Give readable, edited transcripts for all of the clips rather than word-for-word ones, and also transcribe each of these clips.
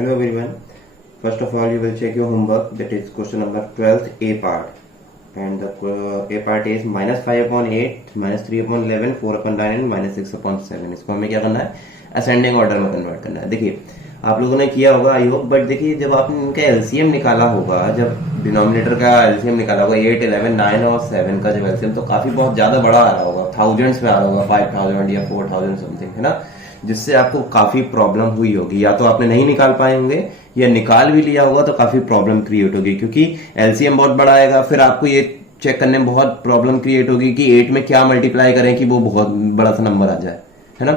Hello everyone. First of all, you will check your homework. That is question number 12th A part. And the A part is minus 5 upon 8, minus 3 upon 11, 4 upon 9 and minus 6 upon 7. इसको हमें क्या करना है, ascending order में convert करना है. देखिए आप लोगों ने किया होगा आई होप, बट देखिए जब आपने इनका एलसीएम निकाला होगा, जब डिनोमिनेटर का एलसीएम निकाला होगा 8, 11, 9 और 7 का जब एलसीएम, तो काफी बहुत ज्यादा बड़ा आ रहा होगा, थाउजेंड्स में आ रहा होगा, 5000 या 4000 समथिंग, है ना, जिससे आपको काफी प्रॉब्लम हुई होगी. या तो आपने नहीं निकाल पाए होंगे या निकाल भी लिया होगा तो काफी प्रॉब्लम क्रिएट होगी, क्योंकि एलसीएम बहुत बड़ा आएगा. फिर आपको ये चेक करने में बहुत प्रॉब्लम क्रिएट होगी कि 8 में क्या मल्टीप्लाई करें कि वो बहुत बड़ा सा नंबर आ जाए, है ना.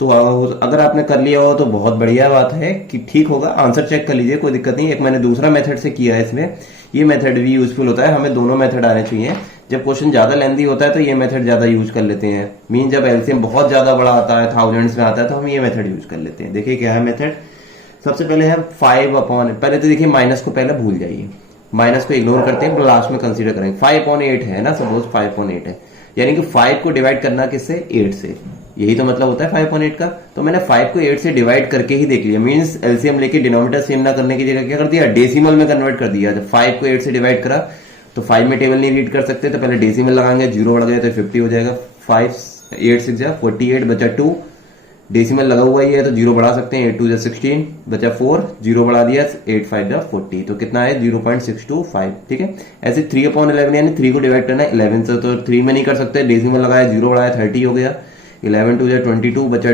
तो अगर आपने कर लिया हो तो बहुत बढ़िया बात है कि ठीक होगा. आंसर चेक कर लीजिए, कोई दिक्कत नहीं. एक मैंने दूसरा मेथड से किया है, इसमें ये मेथड भी यूजफुल होता है. हमें दोनों मेथड आने चाहिए. जब क्वेश्चन ज्यादा लेंथी होता है तो ये मेथड ज्यादा यूज कर लेते हैं. मीन जब एलसीएम बहुत ज्यादा बड़ा आता है, थाउजेंड्स में आता है, तो हम ये मेथड यूज कर लेते हैं. देखिए क्या है मेथड. सबसे पहले है 5 अपॉन, पहले तो देखिए माइनस को पहले भूल जाइए, माइनस को इग्नोर करते हैं, लास्ट में कंसीडर करेंगे. 5 अपॉन 8 है ना, सपोज 5 अपॉन 8 है, यानी कि 5 को डिवाइड करना किससे, 8 से. यही तो मतलब होता है 5 अपॉन 8 का. तो मैंने 5 को 8 से डिवाइड करके ही देख लिया. मींस एलसीएम लेके डिनोमिनेटर सेम ना करने की जगह क्या कर दिया, डेसिमल में कन्वर्ट कर दिया. जब 5 को 8 से डिवाइड करा तो 5 में टेबल नहीं रीड कर सकते, तो पहले डेसिमल लगाएंगे, 0 बढ़ गया तो 50 हो जाएगा. 5 8 6 48 बचा 2, डेसिमल लगा हुआ ही है तो 0 बढ़ा सकते हैं. 8 2 16 बचा 4, 0 बढ़ा दिया, 8 5 40, तो कितना है 0.625. ठीक है. ऐसे 3 अपॉन 11 यानी 3 को डिवाइड करना है 11 से, तो 3 में नहीं कर सकते, डेसिमल लगाया, 0 बढ़ाया, 30 हो गया. 11 2 22 बचा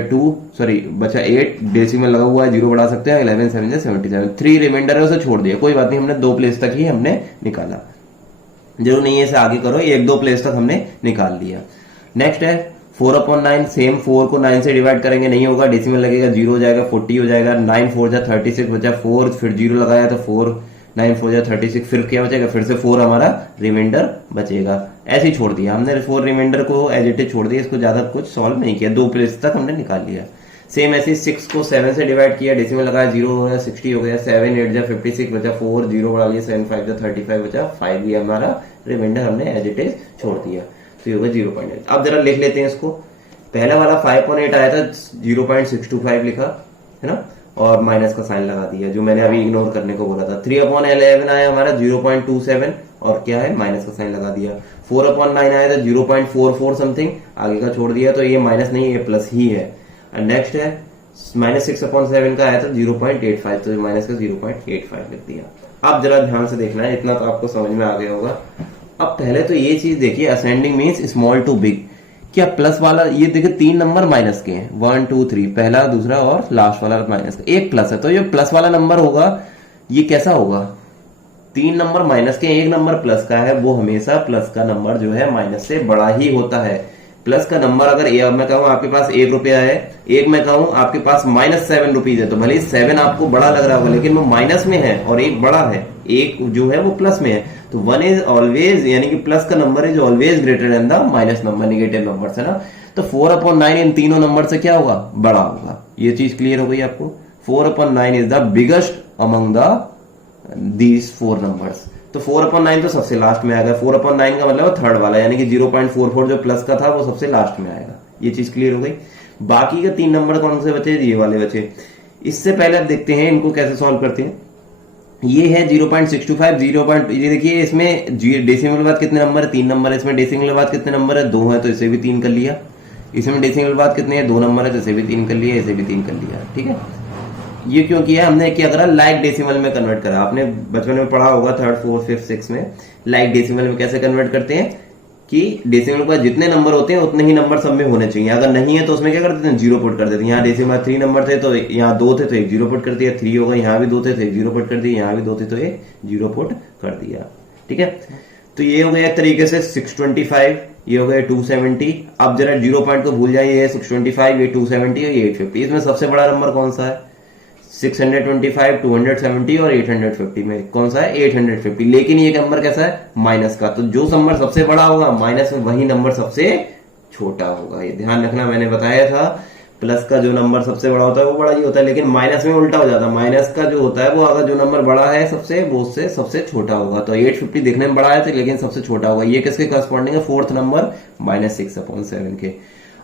बचा 8, डेसिमल लगा हुआ है, 0 बढ़ा सकते हैं, 11 7 77. 3 रिमाइंडर है, उसे छोड़ दिया, कोई बात नहीं. हमने 2 प्लेस तक ही हमने निकाला, जरूर नहीं है इसे आगे करो. 1-2 प्लेस तक हमने निकाल लिया. नेक्स्ट है 4 अपॉन 9. सेम 4 को 9 से डिवाइड करेंगे, नहीं होगा, डेसिमल लगेगा, 0 हो जाएगा, 40 हो जाएगा. 9 4 जा 36 बचा 4, फिर 0 लगाया तो 4, 9 4 जा 36, फिर क्या बचेगा, फिर से 4 हमारा रिमाइंडर बचेगा. ऐसे ही छोड़ दिया हमने, 4 रिमाइंडर को एज इट इज छोड़ दिया, इसको ज्यादा कुछ सॉल्व नहीं किया. 2 प्लेस तक हमने निकाल लिया. सेम ऐसे 6 को 7 से डिवाइड किया, डेसिमल लगाया, 0 हो गया, 60 हो गया. 7 8 जा 56 बचा 4, 0 बढ़ा लिया, 7 5 जा 35 बचा 5, ये हमारा रिमाइंडर हमने एज इट इज छोड़ दिया. तो ये होगा 0.8. अब जरा लिख लेते हैं इसको. पहला वाला 5.8 आया था, 0.625 लिखा, है ना, और माइनस का साइन लगा दिया, जो मैंने अभी इग्नोर करने को बोला था. 3 अपॉन 11 आया हमारा 0.27, और क्या है, माइनस का साइन लगा दिया. 4 अपॉन 9 आया था 0.44 समथिंग, आगे का छोड़ दिया, तो ये माइनस नहीं, ये प्लस ही है. एंड नेक्स्ट है माइनस 6 अपॉन 7 का आया था 0.85, तो माइनस का 0.85 लिख दिया. अब जरा ध्यान से देखना है, इतना तो आपको समझ में आ गया होगा. अब पहले तो ये चीज देखिए, ascending means small to big. क्या प्लस वाला, ये देखिए 3 नंबर माइनस के हैं, 1 2 3, पहला दूसरा और लास्ट वाला माइनस का, एक प्लस है, तो ये प्लस वाला नंबर होगा. ये कैसा होगा, 3 नंबर माइनस के, 1 नंबर प्लस का है, वो हमेशा प्लस का नंबर जो है माइनस से बड़ा ही होता है. प्लस का नंबर अगर मैं कहूं आपके पास 1 रुपया है, एक मैं कहूं आपके पास -7 रुपीज है, तो भले 7 आपको बड़ा लग रहा होगा, लेकिन वो माइनस में है और एक बड़ा है, एक जो है वो प्लस में है. तो 1 इज ऑलवेज, यानी कि प्लस का number is always greater than the minus number, negative number है ना. तो 4 अपॉन 9 इन तीनों नंबर से क्या होगा, बड़ा होगा. ये चीज क्लियर हो गई आपको. 4 upon 9 is the biggest among these 4 numbers. तो 4 अपॉन 9 तो सबसे लास्ट में आएगा. 4 अपॉन 9 का मतलब थर्ड वाला, यानी कि 0.44 जो प्लस का था वो सबसे लास्ट में आएगा. ये चीज क्लियर हो गई. बाकी के 3 नंबर कौन से बचे, ये वाले बचे. इससे पहले अब देखते हैं इनको कैसे सॉल्व करते हैं. ये है 0.625, ये देखिए इसमें डेसिमल बाद कितने नंबर है, 3 नंबर है. इसमें डेसिमल बाद कितने नंबर है, 2 है, तो इसे भी 3 कर लिया. इसमें डेसिमल बाद कितने हैं, 2 नंबर है, तो इसे भी 3 कर लिया, इसे भी 3 कर लिया. ठीक है. ये क्यों किया हमने, क्या करा, लाइक डेसिमल में कन्वर्ट करा. आपने बचपन में पढ़ा होगा 3rd 4th 5th 6th में, लाइक डेसिमल में कैसे कन्वर्ट करते हैं कि डेसिमल के बाद जितने नंबर होते हैं उतने ही नंबर सब में होने चाहिए. अगर नहीं है तो उसमें क्या कर देते हैं, 0 पुट कर देते हैं. यहाँ डेसिमल 3 नंबर थे तो यहाँ 2 थे तो एक 0 पुट कर दिया. 3 होगा, यहाँ भी 2 थे तो एक 0 पुट कर दिया, यहाँ भी 2 थे तो एक 0 पुट कर दिया. ठीक है. तो ये हो गया एक तरीके से 625, ये हो गया 270. अब जरा 0 पॉइंट को भूल जाइए, 625, ये 270 और ये 850. इसमें सबसे बड़ा नंबर कौन सा है, 625, 270 और 850 में कौन सा है, 850. लेकिन ये नंबर कैसा है, माइनस का. तो जो नंबर सबसे बड़ा होगा माइनस में, वही नंबर सबसे छोटा होगा. ये ध्यान रखना, मैंने बताया था प्लस का जो नंबर सबसे बड़ा होता है वो बड़ा ही होता है, लेकिन माइनस में उल्टा हो जाता है. माइनस का जो होता है वो अगर जो नंबर बड़ा है सबसे, वो उससे सबसे छोटा होगा. तो 850 दिखने में बड़ा है लेकिन सबसे छोटा होगा. ये किसके करस्पॉन्डिंग है, 4th नंबर -6/7 के.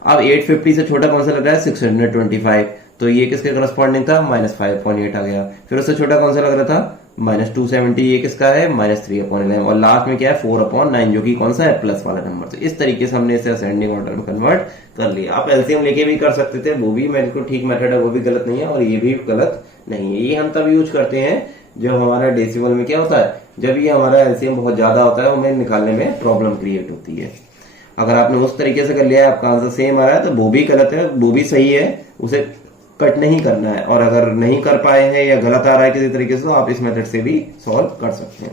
अब 850 से छोटा कौन सा लग रहा है, 625. तो ये किसके करस्पॉन्डिंग था, -5/8 आ गया। फिर उससे छोटा कौन सा लग रहा था, -270, ये किसका है, -3/11, और लास्ट में क्या है 4/9, जो कि कौन सा है, प्लस वाला नंबर। तो इस तरीके से हमने इसे असेंडिंग ऑर्डर में कन्वर्ट कर लिया। आप एलसीएम लेके भी कर सकते थे, वो भी बिल्कुल ठीक मेथड है, वो भी गलत नहीं है, और ये भी गलत नहीं है। ये हम तब यूज करते हैं जब हमारा डेसिमल में क्या होता है, जब ये हमारा एलसीएम बहुत ज्यादा होता है, हमें निकालने में प्रॉब्लम क्रिएट होती है। अगर आपने उस तरीके से कर लिया है, आपका आंसर सेम आ रहा है, तो वो भी गलत है, वो भी सही है, उसे कट नहीं करना है। और अगर नहीं कर पाए हैं या गलत आ रहा है किसी तरीके से, तो आप इस मेथड से भी सॉल्व कर सकते हैं।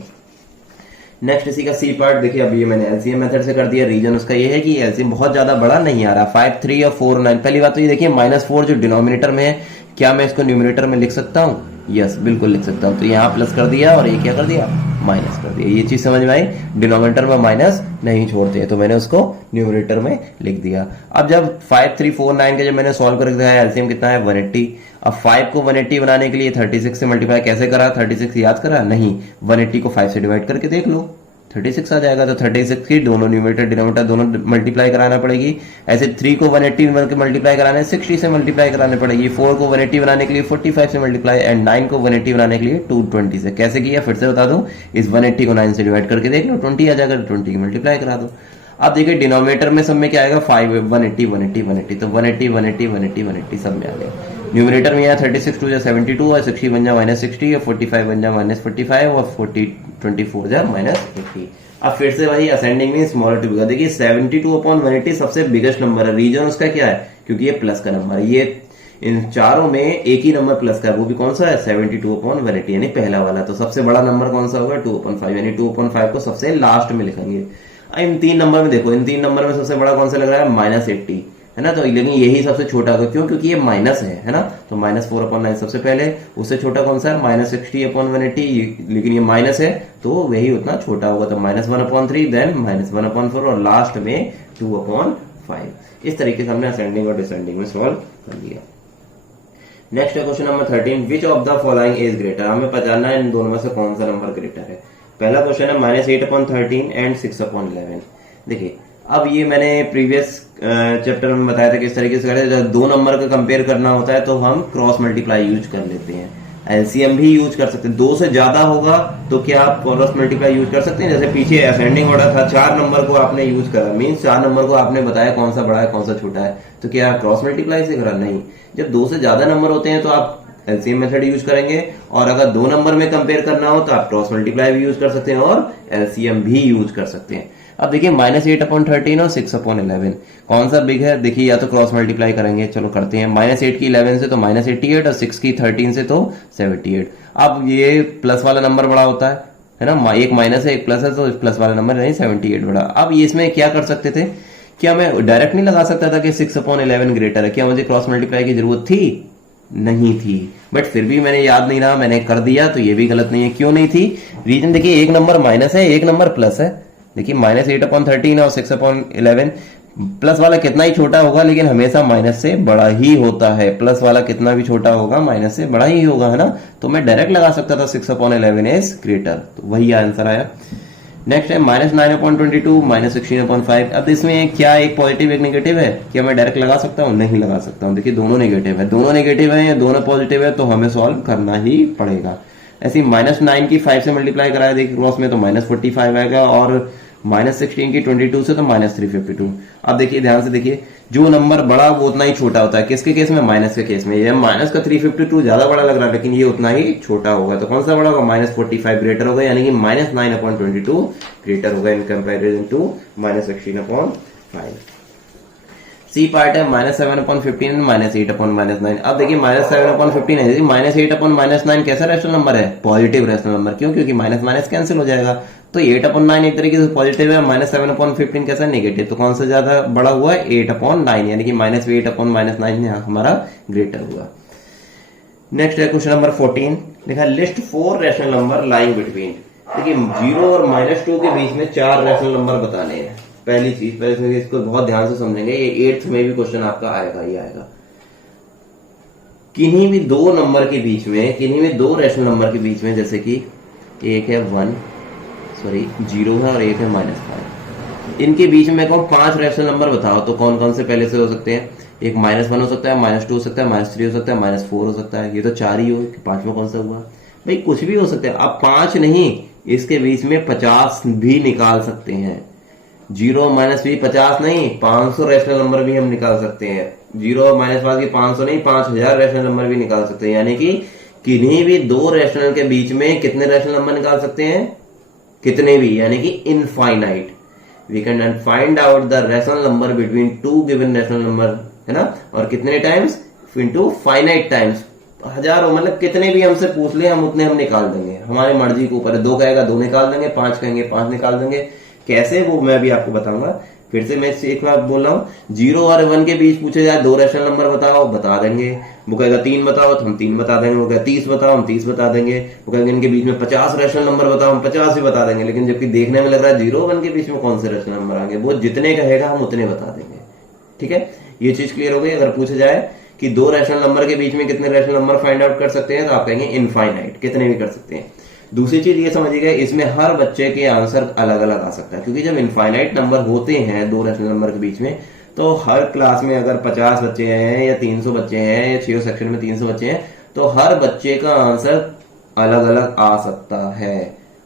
नेक्स्ट इसी का सी पार्ट देखिए, अभी मैंने एलसीएम मेथड से कर दिया। रीजन उसका ये है कि एलसीएम बहुत ज्यादा बड़ा नहीं आ रहा, 5, 3 और 4, 9। पहली बात तो ये देखिए, -4 जो डिनोमिनेटर में है, क्या मैं इसको न्यूमिनेटर में लिख सकता हूँ, यस बिल्कुल लिख सकता हूँ। तो यहाँ प्लस कर दिया और ये क्या कर दिया, माइनस कर दिया। ये चीज समझ में आई, डिनोमिनेटर में माइनस नहीं छोड़ते हैं, तो मैंने उसको न्यूमिनेटर में लिख दिया। अब जब 5, 3, 4, 9 के जब मैंने सॉल्व करके दिखाया, एलसीएम कितना है 180। अब 5 को 180 बनाने के लिए 36 से मल्टीप्लाई कैसे करा, 36 याद करा नहीं, 180 को 5 से डिवाइड करके देख लो, 36 आ जाएगा। तो 36 की दोनों न्यूमरेटर डिनोमिनेटर दोनों मल्टीप्लाई कराना पड़ेगी। ऐसे 3 को 180 मल्टीप्लाई कराने 60 से मल्टीप्लाई कराने पड़ेगी, 4 को 180 बनाने के लिए 45 से मल्टीप्लाई, एंड 9 को 180 बनाने के लिए 220 से। कैसे किया फिर से बता दूं, इस 180 को 9 से डिवाइड करके देख लो, 20 आ जाएगा, 20 की मल्टीप्लाई करा दो। अब देखिए डिनोमिनेटर में सब में क्या आएगा, 5, 180, 180, 180, तो 180, 180, 180, 180 सब में आ गया। न्यूमिनेटर में यहाँ 36 2 72 और 60 बन जा -60 और 45 बन जा -45 और 24 जा -80। अब फिर से वही असेंडिंग में स्मॉलर टू बिगर। देखिए 72/180 सबसे बिगेस्ट नंबर है। रीजन उसका क्या है, क्योंकि ये प्लस का नंबर है। ये इन चारों में एक ही नंबर प्लस का है, वो भी कौन सा है 72/180, यानी पहला वाला। तो सबसे बड़ा नंबर कौन सा होगा 2/5, यानी 2/5 को सबसे लास्ट में लिखेंगे। इन 3 नंबर में देखो, इन 3 नंबर में सबसे बड़ा कौन सा लग रहा है -80, है ना। तो लेकिन यही सबसे छोटा होगा, क्यों, क्योंकि ये माइनस है ना। तो -4/9 सबसे पहले, उससे छोटा कौन सा है -60/180, लेकिन ये माइनस है तो वही उतना छोटा होगा। तो -1/3, देन -1/4 और लास्ट में 2/5। इस तरीके से हमने असेंडिंग और डिसेंडिंग में सॉल्व कर लिया। नेक्स्ट है question number 13, which of the following is greater. हमें पता है इन दोनों में से कौन सा नंबर ग्रेटर है। पहला क्वेश्चन है -8/13 एंड 6/11। देखिए अब ये मैंने प्रीवियस चैप्टर में बताया था किस तरीके से करते हैं। जब दो नंबर का कंपेयर करना होता है तो हम क्रॉस मल्टीप्लाई यूज कर लेते हैं। एलसीएम भी यूज कर सकते हैं। 2 से ज्यादा होगा तो क्या आप क्रॉस मल्टीप्लाई यूज कर सकते हैं। जैसे पीछे असेंडिंग ऑर्डर था, 4 नंबर को आपने यूज करा, मीन्स 4 नंबर को आपने बताया कौन सा बड़ा है कौन सा छोटा है, तो क्या क्रॉस मल्टीप्लाई से करा, नहीं। जब 2 से ज्यादा नंबर होते हैं तो आप एलसीएम मेथड यूज करेंगे, और अगर 2 नंबर में कंपेयर करना हो तो आप क्रॉस मल्टीप्लाई भी यूज कर सकते हैं और एलसीएम भी यूज कर सकते हैं। अब देखिए -8/13 और 6/11 कौन सा बिग है। देखिए या तो क्रॉस मल्टीप्लाई करेंगे, चलो करते हैं। -8 की 11 से तो -88 और 6 की 13 से तो 78। अब ये प्लस वाला नंबर बड़ा होता है ना, एक माइनस है एक प्लस है, तो प्लस वाला नंबर नहीं 78 बड़ा। अब ये इसमें क्या कर सकते थे, क्या मैं डायरेक्ट नहीं लगा सकता था कि 6/11 ग्रेटर है। क्या मुझे क्रॉस मल्टीप्लाई की जरूरत थी, नहीं थी, बट फिर भी मैंने याद नहीं रहा, मैंने कर दिया, तो ये भी गलत नहीं है। क्यों नहीं थी, रीजन देखिए, एक नंबर माइनस है एक नंबर प्लस है। देखिए -8/13 और 6/11, प्लस वाला कितना ही छोटा होगा लेकिन हमेशा माइनस से बड़ा ही होता है। प्लस वाला कितना भी छोटा होगा माइनस से बड़ा ही होगा, है ना। तो मैं डायरेक्ट लगा सकता था 6/11 इज ग्रेटर, तो वही आंसर आया। नेक्स्ट है -9/22 -16/5। अब इसमें क्या एक पॉजिटिव एक नेगेटिव है, क्या मैं डायरेक्ट लगा सकता हूँ, नहीं लगा सकता हूँ। देखिए दोनों नेगेटिव है, दोनों नेगेटिव है या दोनों पॉजिटिव है, तो हमें सॉल्व करना ही पड़ेगा। ऐसे -9 की 5 से मल्टीप्लाई कराया, देखिए क्रॉस में तो -45 आएगा, और -16 की 22 से तो -352। अब देखिए ध्यान से देखिए, जो नंबर बड़ा वो उतना ही छोटा होता है। किसके केस में, माइनस के केस में। ये माइनस का 352 ज्यादा बड़ा लग रहा है, लेकिन ये उतना ही छोटा होगा। तो कौन सा बड़ा होगा, -45 ग्रेटर होगा, यानी कि -9/22 ग्रेटर होगा in comparison to -16/5। C part है -7/15 -8/-9। अब देखिए -7/15 है, -8/-9 कैसा रैशनल नंबर है, पॉजिटिव रैशनल नंबर। क्यों, क्योंकि माइनस माइनस कैंसिल हो जाएगा। तो 8/9 एक तरीके से पॉजिटिव है, -7/15 कैसा नेगेटिव। तो कौन सा ज्यादा बड़ा हुआ है, 8/9, यानी कि -8/-9 हमारा ग्रेटर हुआ। नेक्स्ट है क्वेश्चन नंबर 14, लिखा list 4 rational number lying between. देखिए 0 और -2 के बीच में 4 रैशनल नंबर बताने हैं। पहली चीज, पहले इसको बहुत ध्यान से समझेंगे, ये 8th में भी क्वेश्चन आपका आएगा ही आएगा। किन्हीं भी 2 नंबर के बीच में, किन्हीं भी 2 रैशनल नंबर के बीच में, जैसे कि एक है 0 है और एक है -5, इनके बीच में कौन 5 रैशनल नंबर बताओ, तो कौन कौन से पहले से हो सकते हैं। एक -1 हो सकता है, -2 हो सकता है, -3 हो सकता है, -4 हो सकता है। ये तो 4 ही हो, पांचवा कौन सा हुआ भाई? कुछ भी हो सकता है। आप 5 नहीं, इसके बीच में 50 भी निकाल सकते हैं। 0 माइनस भी 50 नहीं, 500 रैशनल नंबर भी हम निकाल सकते हैं। 0 माइनस 5 की 500 नहीं, 5000 रैशनल नंबर भी निकाल सकते हैं। यानी कि किन्हीं भी दो रैशनल के बीच में कितने रैशनल नंबर निकाल सकते हैं? कितने भी, यानी कि infinite. We can find out the rational number between two given rational number, है ना? और कितने टाइम्स? इनटू फाइनाइट टाइम्स, हजारों, मतलब कितने भी हमसे पूछ ले हम उतने हम निकाल देंगे, हमारी मर्जी के ऊपर है। 2 कहेगा 2 निकाल देंगे, 5 कहेंगे 5 निकाल देंगे। कैसे, वो मैं भी आपको बताऊंगा। फिर से मैं एक बार बोल रहा हूँ, 0 और 1 के बीच पूछे जाए 2 रैशनल नंबर बताओ, बता देंगे। वो कहेगा 3 बताओ तो हम 3 बता देंगे। वो कहेगा 30 बताओ, हम 30 बता देंगे। वो कहेगा इनके बीच में 50 रैशनल नंबर बताओ, हम 50 ही बता देंगे। लेकिन जबकि देखने में लग रहा है 0 और 1 के बीच में कौन से रैशनल नंबर आएंगे, वो जितने कहेगा हम उतने बता देंगे। ठीक है, ये चीज क्लियर हो गई। अगर पूछा जाए कि 2 रैशनल नंबर के बीच में कितने रैशनल नंबर फाइंड आउट कर सकते हैं, तो आप कहेंगे इनफाइनाइट, कितने भी कर सकते हैं। दूसरी चीज ये समझिएगा, इसमें हर बच्चे के आंसर अलग अलग आ सकता है, क्योंकि जब इनफाइनाइट नंबर होते हैं 2 रैशनल नंबर के बीच में, तो हर क्लास में अगर 50 बच्चे हैं या 300 बच्चे हैं या 6 सेक्शन में 300 बच्चे हैं, तो हर बच्चे का आंसर अलग अलग आ सकता है।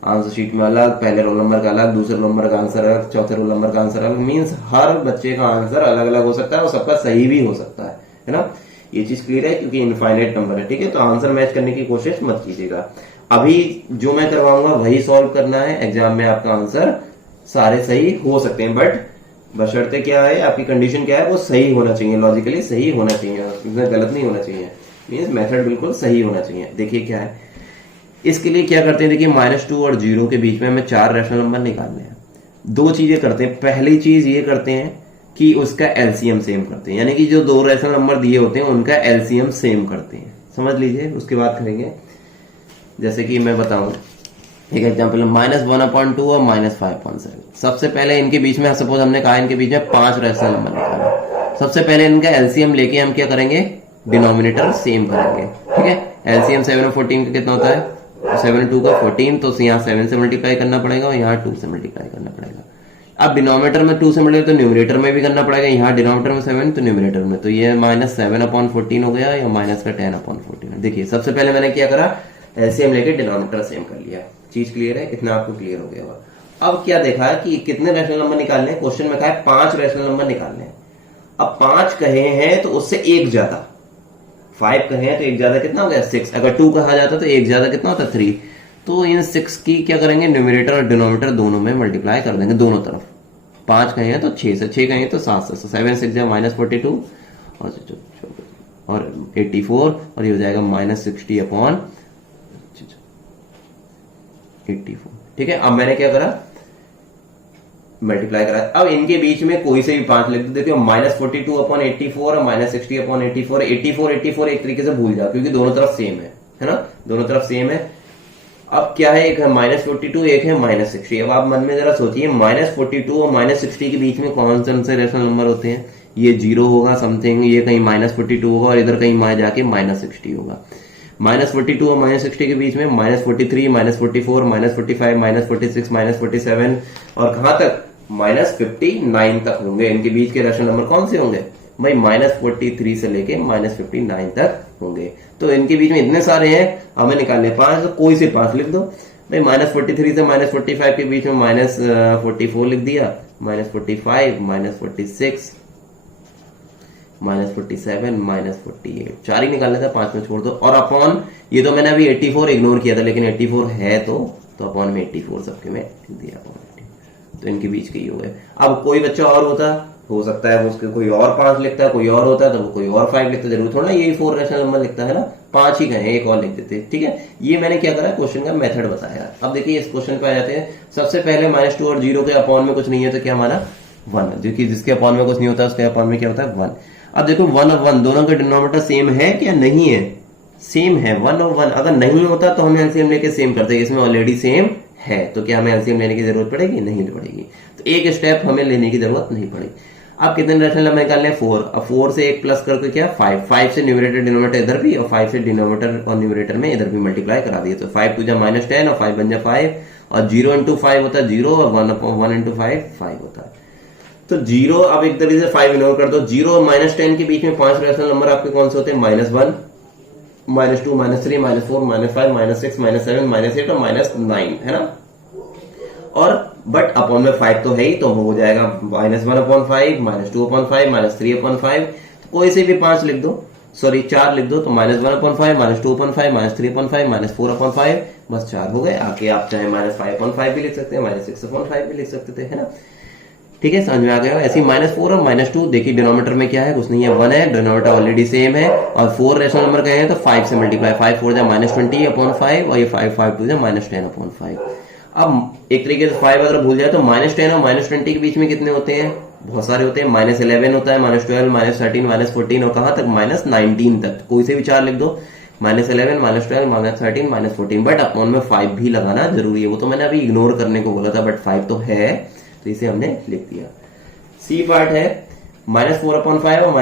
आंसर शीट में अलग, पहले रोल नंबर का अलग, दूसरे रोल नंबर का आंसर अलग, चौथे रोल नंबर का आंसर अलग। मीन्स हर बच्चे का आंसर अलग अलग हो सकता है और सबका सही भी हो सकता है ना? ये चीज क्लियर है, क्योंकि इनफाइनाइट नंबर है। ठीक है, तो आंसर मैच करने की कोशिश मत कीजिएगा। अभी जो मैं करवाऊंगा वही सॉल्व करना है। एग्जाम में आपका आंसर सारे सही हो सकते हैं, बट बशर्ते क्या है, आपकी कंडीशन क्या है, वो सही होना चाहिए, लॉजिकली सही होना चाहिए, इसमें गलत नहीं होना चाहिए। मीन्स मेथड बिल्कुल सही होना चाहिए। देखिए क्या है, इसके लिए क्या करते हैं, देखिए -2 और 0 के बीच में हमें 4 रैशनल नंबर निकालने हैं। 2 चीजें करते हैं। पहली चीज ये करते हैं कि उसका एलसीएम सेम करते हैं, यानी कि जो 2 रैशनल नंबर दिए होते हैं उनका एलसीएम सेम करते हैं। समझ लीजिए, उसके बाद करेंगे। जैसे कि मैं बताऊं एक एग्जांपल, -1/2 और -5/7। सबसे पहले इनके बीच में, सपोज हमने कहा इनके बीच में 5 रैशनल नंबर निकाला। सबसे पहले इनका एलसीएम लेके हम क्या करेंगे, डिनोमिनेटर सेम करेंगे। ठीक है, एलसीएम 7 और 14 का कितना होता है? 7 और 2 का 14, तो यहाँ 7 से मल्टीप्लाई करना पड़ेगा और यहाँ 2 से मल्टीप्लाई करना पड़ेगा। अब डिनोमिनेटर में 2 से मल्टीप्लाई तो न्यूमरेटर में भी करना पड़ेगा। यहाँ डिनोमिनेटर में 7 तो न्यूमरेटर में, तो ये -7/14 हो गया या -10/14। देखिए सबसे पहले मैंने क्या करा, एलसीएम लेके डिनोमिनेटर सेम कर लिया। चीज क्लियर है? इतना आपको क्लियर हो गया होगा। अब क्या देखा है कि कितने रैशनल नंबर निकालने हैं, क्वेश्चन में कहा है 5 रैशनल नंबर निकालने हैं। अब 5 कहे हैं तो उससे एक ज्यादा, 5 कहे हैं तो एक ज्यादा कितना हो गया, 6। अगर 2 कहा जाता तो एक ज्यादा कितना होता, 3। तो इन 6 की क्या करेंगे, न्यूमरेटर और डिनोमिनेटर दोनों में मल्टीप्लाई कर देंगे, दोनों तरफ। 5 कहे हैं तो 6 से, 6 कहे हैं तो 7 से, 7 6 -42 और 84, और ये हो जाएगा -60/84। ठीक है, अब मैंने क्या करा, मल्टीप्लाई करा। अब इनके बीच में कोई से भी 5 लिख दो। देखिए -42/84 और -60/84। 84 एक तरीके से भूल जाओ, क्योंकि दोनों तरफ सेम है ना? दोनों तरफ सेम है। अब क्या है, एक है -42, एक है -60। अब आप मन में जरा सोचिए, -42 और -60 के बीच में कौन से रैशनल नंबर होते हैं? ये 0 होगा समथिंग, ये कहीं -42 होगा और इधर कहीं माए जाके -60 होगा। -42 और -60 के बीच में -43, -44, -45, -46, -47 और कहां तक, -59 तक होंगे। इनके बीच के रैशनल नंबर कौन से होंगे भाई? -43 से लेके -59 तक होंगे। तो इनके बीच में इतने सारे हैं, हमें निकालने 5, तो कोई से 5 लिख दो भाई। -43 से -45 के बीच में -44 लिख दिया, -45, -46, -47, -48, 4 ही निकालने था, 5 में छोड़ दो। और अपॉन, ये तो मैंने अभी 84 इग्नोर किया था, लेकिन 84 है तो अपॉन में 84 सबके में दिया, तो इनके बीच के ही हो गए। अब कोई बच्चा और होता, हो सकता है उसके कोई और 5 लिखता है, कोई और होता है तो वो कोई और 5 लिखता है। जरूर थोड़ा ना यही 4 रैशनल नंबर लिखता है ना, 5 ही कहे, एक और लिख देते। ठीक है, ये मैंने क्या करा, क्वेश्चन का मेथड बताया। अब देखिए इस क्वेश्चन पे आ जाते हैं। सबसे पहले -2 और 0 के अपॉन में कुछ नहीं है तो क्या हमारा 1, जो कि जिसके अपॉन में कुछ नहीं होता उसके अपॉन में क्या होता है, 1। अब देखो 1 और 1 दोनों का डिनोमिनेटर सेम है क्या? नहीं है, सेम है 1 और 1। अगर नहीं होता तो हम एलसीएम लेके सेम करते हैं, इसमें ऑलरेडी सेम है, तो क्या हमें एलसीएम लेने की जरूरत पड़ेगी? नहीं पड़ेगी। तो एक स्टेप हमें लेने की जरूरत नहीं पड़ेगी। अब कितने रैशनल नंबर निकालने हैं? 4। अब 4 से 1 प्लस करके क्या, 5 से न्यूमरेटर डिनोमिनेटर इधर भी, और 5 से डिनोमिनेटर और न्यूमरेटर में इधर भी मल्टीप्लाई करा दिए, तो 5 2 -10 और 5 बन जा 5, और 0 × 5 होता है 0 और 1 × 5 5 होता है। तो जीरो, अब एक तरीके से 5 इग्नोर कर दो। 0 और -10 के बीच में 5 रैशनल नंबर आपके कौन से होते हैं? -1, -2, -3, -4, -5, -6, -7, -8 और -9, है ना। और बट अपॉन में 5 तो है ही, तो हो जाएगा -1/5, -2/5, -3/5, तो कोई से भी 5 लिख दो, सॉरी 4 लिख दो, तो -1/5, -2/5, -3/5, -4/5, बस 4 हो गए। आके आप चाहे -5/5 भी लिख सकते हैं, -6/5 भी लिख सकते थे, है ना। ठीक है, समझ में आ गया। ऐसी -4 और -2, देखिए डिनोमिनेटर में क्या है, कुछ नहीं है, 1 है, डिनोमिनेटर ऑलरेडी सेम है, और 4 रेशनल नंबर कहे हैं तो 5 से मल्टीप्लाई, 5 4 जा -20/5, और ये 5 5 2 जा -10/5। अब एक तरीके से 5 अगर भूल जाए तो -10 और -20 के बीच में कितने होते हैं? बहुत सारे होते हैं। -11 होता है, -12, -13, -14, और कहां तक? -19 तक। कोई से भी 4 लिख दो, -11, -12, -13, -14, बट अपॉन में 5 भी लगाना जरूरी है। वो तो मैंने अभी इग्नोर करने को बोला था, बट 5 तो है, तो इसे हमने लिख दिया। सी पार्ट है -4/5 और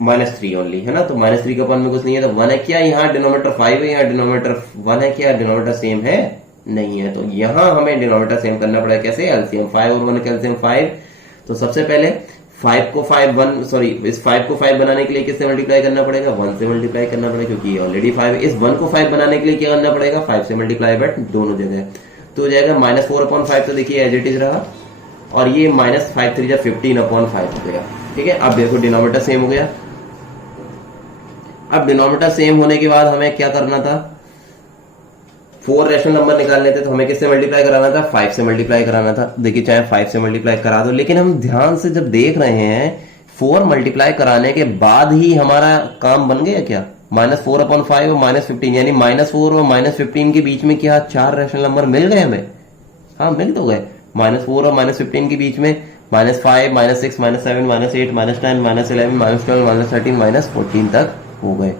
-3 ओनली, है ना। तो -3 का अपन में कुछ नहीं है, तो 1 है क्या? यहाँ डिनोमिनेटर 5 है, यहाँ डिनोमिनेटर 1 है क्या? डिनोमिनेटर सेम है? नहीं है। तो यहां हमें डिनोमिनेटर सेम करना पड़ेगा। कैसे? एलसीएम 5 और 1 का एलसीएम 5। तो सबसे पहले 5 को 5 बनाने के लिए किससे मल्टीप्लाई करना पड़ेगा? 1 से मल्टीप्लाई करना पड़ेगा, क्योंकि ये ऑलरेडी 5। इस 1 को 5 बनाने के लिए क्या करना पड़ेगा? 5 से मल्टीप्लाई, बट दोनों जगह। तो हो जाएगा -4/5, तो देखिए एज इट इज रहा, और ये -5 3 15/5 हो गया। ठीक है, अब देखो डिनोमिनेटर सेम हो गया। अब डिनोमिनेटर सेम होने के बाद हमें क्या करना था? 4 रेशनल नंबर निकालने थे, तो हमें किससे मल्टीप्लाई कराना था? 5 से मल्टीप्लाई कराना था। देखिए चाहे 5 से मल्टीप्लाई करा दो, लेकिन हम ध्यान से जब देख रहे हैं 4 मल्टीप्लाई कराने के बाद ही हमारा काम बन गया क्या? -4/5 और -15, यानी -4 और -15 के बीच में क्या 4 रेशनल नंबर मिल गए हमें? हाँ, मिल तो गए। -4 और -15 के बीच में -5, -6, -7, -8, -10, -11, -12, -13, -14 तक हो गए।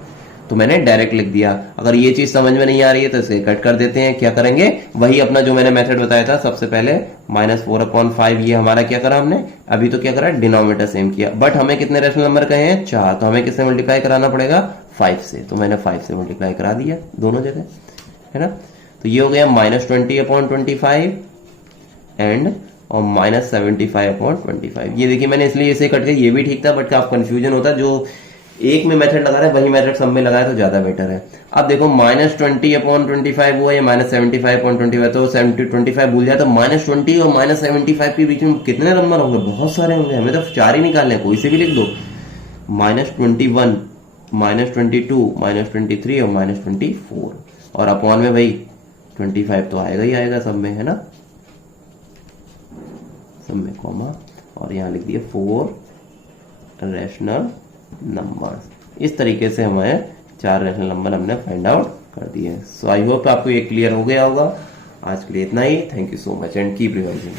तो मैंने डायरेक्ट लिख दिया। अगर ये चीज समझ में नहीं आ रही है तो इसे कट कर देते हैं। क्या करेंगे? वही अपना जो मैंने मेथड बताया था, सबसे पहले -4/5, ये हमारा क्या करा हमने? अभी तो क्या करा? डिनोमिनेटर सेम किया, बट हमें कितने रेशनल नंबर कहे हैं? 4, तो हमें किससे मल्टीप्लाई कराना पड़ेगा? 5 से। तो मैंने 5 से मल्टीप्लाई करा दिया दोनों जगह, है ना। तो ये हो गया -20/25 एंड और -75/25। ये देखिए मैंने इसलिए इसे कट किया, ये भी ठीक था, बट आप कंफ्यूजन होता है, जो एक में मेथड लगा रहे हैं वही मेथड सब में लगाए तो ज्यादा बेटर है। अब देखो -20/25 वो है, -75/25, तो 25 भूल जाए तो -20 और -75 के बीच में कितने नंबर होंगे? बहुत सारे होंगे, हमें तो 4 ही निकालने, कोई से भी लिख दो। -21, -22, -23 और -24, और अपॉन में भाई 25 तो आएगा ही आएगा सब में, है ना, सब में कॉमा, और यहाँ लिख दिया 4 रैशनल नंबर। इस तरीके से हमें 4 रैशनल नंबर हमने फाइंड आउट कर दिए। सो आई होप आपको ये क्लियर हो गया होगा। आज के लिए इतना ही। Thank you so much and keep revising.